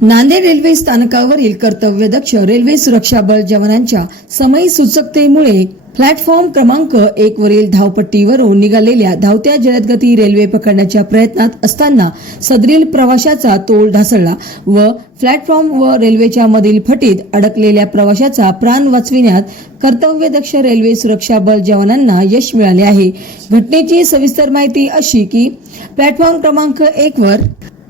Nanded railway स्थानकावरील कर्तव्यदक्ष railway सुरक्षा बल जवानांच्या समय सूचकतेमुळे प्लॅटफॉर्म क्रमांक 1 वरील धावपट्टीवरून निघालेल्या धावत्या जलदगती रेल्वे पकडण्याच्या प्रयत्नात असताना सदरील प्रवाशाचा तोल ढासळला व प्लॅटफॉर्म व रेल्वेच्या मधील फटीत अडकलेल्या प्रवाशाचा प्राण वाचविण्यात कर्तव्यदक्ष रेल्वे सुरक्षा बल जवानांना यश मिळाले आहे। घटनेची सविस्तर माहिती अशी की प्लॅटफॉर्म क्रमांक 1 वर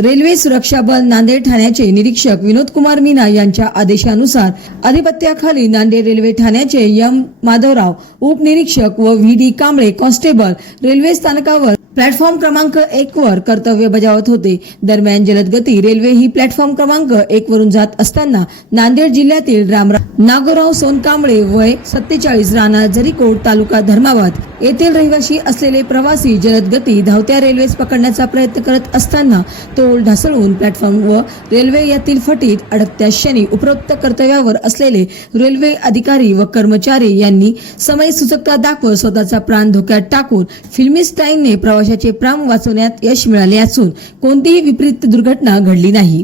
रेल्वे सुरक्षा बल नांदेड ठाण्याचे निरीक्षक विनोद कुमार मीना यांच्या आदेशानुसार अधिपत्याखाली नांदेड रेल्वे ठाण्याचे एम माधवराव उपनिरीक्षक व व्ही.डी. कांबळे कॉन्स्टेबल रेल्वे स्थानकावर प्लॅटफॉर्म क्रमांक 1 वर कर्तव्य बजावत होते। दरम्यान जलदगती रेल्वे ही प्लॅटफॉर्म क्रमांक 1 वरून जात असताना नांदेड जिल्ह्यातील नागोराव सोनकांबळे वय 47 राहणार जरीकोट तालुका धर्माबाद येथील रहिवासी असलेले प्रवासी जलदगती धावत्या रेल्वेस पकडण्याचा प्रयत्न करत असताना तोल ढासळून प्लॅटफॉर्म व रेल्वे यातील फटीत अडकत्या क्षणी उपरोक्त कर्तव्यावर असलेले रेल्वे अधिकारी व कर्मचारी यांनी समय सूचकता दाखवत स्वतःचा प्राण धोक्यात टाकून फिल्मी स्टाईलने प्रवाशाचे प्राण वाचवण्यात यश मिळाले असून कोणतीही विपरीत दुर्घटना घडली नाही।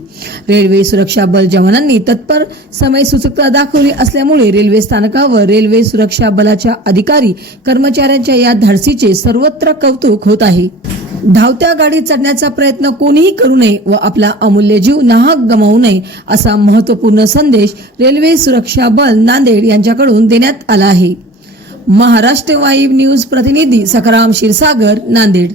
रेल्वे सुरक्षा बल जवानांनी तत्पर समय सूचकता दाखवली असल्यामुळे रेल्वे स्थानकावर रेल्वे सुरक्षा बलाच्या अधिकारी कर्मचाऱ्यांच्या या धाडसीचे सर्वत्र कौतुक होत आहे। धावत्या गाडीत चढण्याचा प्रयत्न कोणीही करू नये व आपला अमूल्य जीव नाहक गमावू नये असा महत्त्वपूर्ण संदेश रेल्वे सुरक्षा बल नांदेड यांच्याकडून देण्यात आला आहे। महाराष्ट्र वाईब न्यूज प्रतिनिधी सखाराम क्षीरसागर नांदेड।